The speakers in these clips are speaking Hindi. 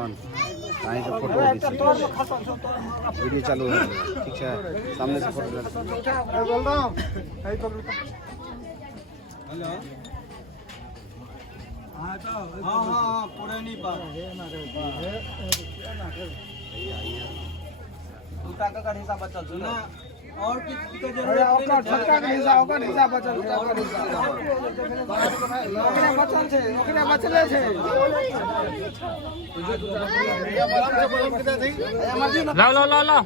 कहीं से फोटो वीडियो चालू है, ठीक है, सामने से फोटो का हिसाब बचल ना और की जरूरत ओकर छटका के हिसाब बचल छै, ओकरे बचल छै, ओकरे बचले छै। लाओ लाओ लाओ लाओ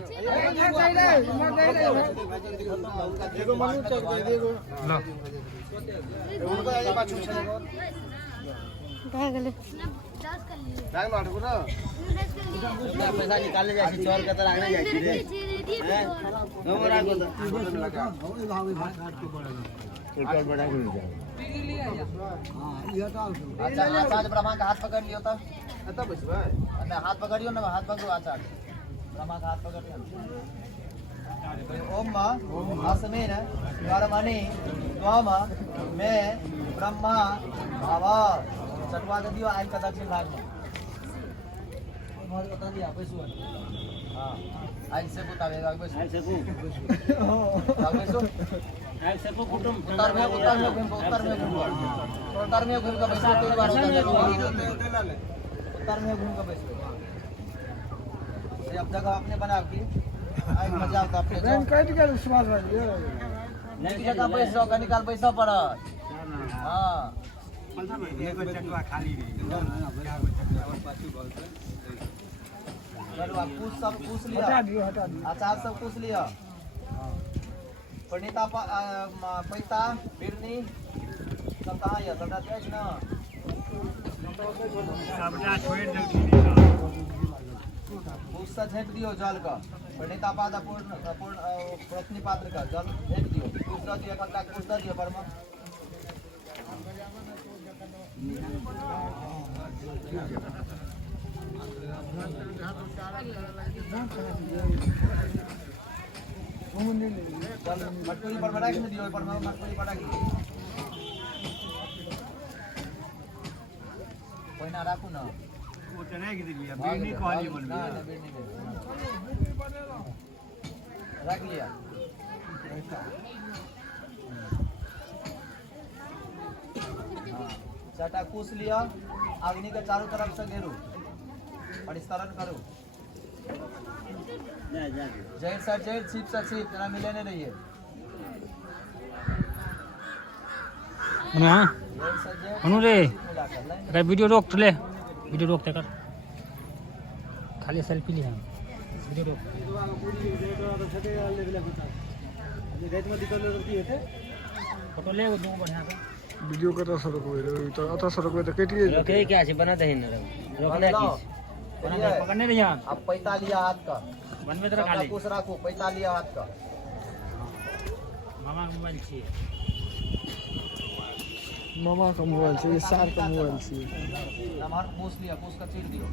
एगो मनु चल एगो लाओ उनको आगे पाछू छै कह गेले बैग में अटकू ना पैसा निकाले जाय छै, चोर के तरह आने जाय छै रे हैं नंबर आ गो अच्छा आचार्य ब्रह्मा का हाथ पकड़ लियो तब तब बचबे ना हाथ पकड़ियो ना, हाथ पकड़ो आचार्य ब्रह्मा का हाथ पकड़ियो। ओम अस्मिन् कर्मणि त्वं मे ब्रह्मा भव। चटवा दे दियो आज का दक्षिण भाग में बता दिया पैसो। हां आज से बतावेगा पैसो आज से को पैसो आज से को कुटुंब उत्तर में घूम का पैसा तीन बार होता है, उत्तर में घूम का पैसा ये अब जगह आपने बना की आज मजा आता अपने बैंक कट गेल सवाल रह नहीं जगह पैसा का निकाल पैसा पड़ा। हां चटवा खाली रही चलो आप सब पूछ लिया, हटा दियो आचार सब पूछ लिया, प्रणीता पैता बिरनी सब कहाँ है सबटा छै ना सबटा छोड़ दे उससे झेप दियो जल का। प्रणीता पाद पूर्ण प्रश्नि पात्र का जल झेप दियो, कुछ दियो एकटा कुछ दियो परमा मटकुरी पर बड़ा के दियो पर मटकुरी पड़ा के कोई ना राखू ना वो त नहीं दिलिया बेनी कहली मन ना रख लिया। छठा कुश लिया, अग्नि के चारों तरफ से घेरो और स्तरण करो। जैन सर जैन छिप से छिप जना मिले नहीं रहिए। हां जैन सर जैन अनु रे मिलाकर वीडियो रोक ले, वीडियो रोक कर खाली सेल्फी लिया वीडियो रोक फोटो ले दो बढ़िया से वीडियो कता सर को तो अता सर को तो केटिए रखे क्या है बना दे न रोकना की पकड़ने रे यहां अब पैता लिया हाथ का वन में तरह खाली कुछ रखो, पैता लिया हाथ का मामा का मोबाइल छी मामा का मोबाइल से, ये सार का मोबाइल से। नमहर पूछ लिया, पूछ का चीर दियो,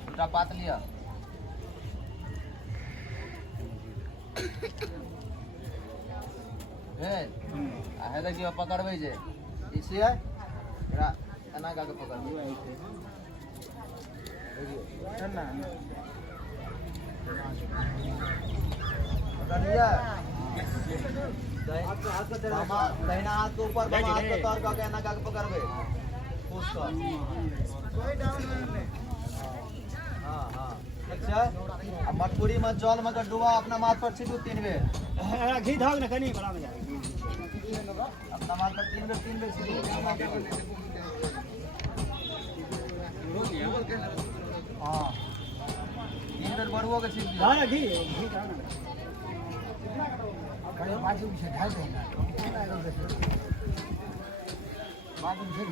छोटा पात लिया है देखियो पकड़बै जे इसी है एना का पकड़बै ना पकड़ लिया दाहिना हाथ के ऊपर बामा हाथ के तौर का एना का पकड़बै पूछ का। हां हां ठीक है। अब मटकुरी में जल में डुबा अपना माथ पर छिटू 3 बेर घी धाग न कनी बड़ा में अपना माथ पर 3 बेर छिटू। हां 3 बेर बड़ुओ के छिट दिया। हां घी धाग न कड़े बाजू से ढाल देना बाजू से